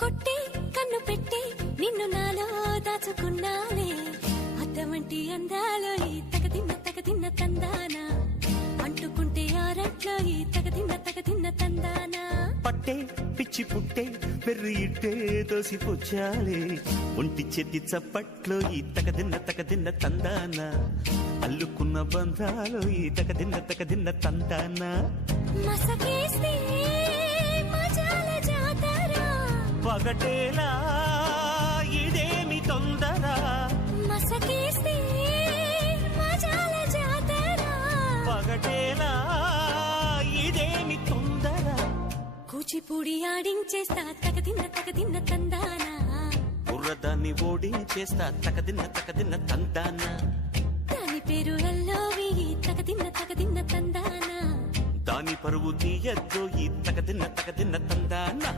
కొట్టి కన్ను పెట్టి నిన్ను నాలో దాచుకున్నాలే అద్దమంటి అందాలో ఈ తగదిన్న తందానా అంటుకుంటే ఆరట్లో ఈ తగదిన్న తందానా పట్టే పిచ్చి పుట్టే వెర్రి ఇట్టే దోసిపుచ్చాలే ఒంటి చేతి చప్పట్లో ఈ తగదిన్న తందానా అల్లుకున్న బంధాలు ఈ తగదిన్న తందానా మసకేస్తే మజాల జాతర పగటేలా ఇదేమి తొందర మసకేస్తే మజాల జాతర పగటేలా ఇదేమి తొందర కూచిపూడి ఆడించేస్తా తగదిన్న తందానా బుర్రదాన్ని ఓడించేస్తా తగదిన్న తందానా దాని పేరు ఎల్లోవి తగదిన్న తందానా దాని పరువు తీయద్దు ఈ తగదిన్న తందానా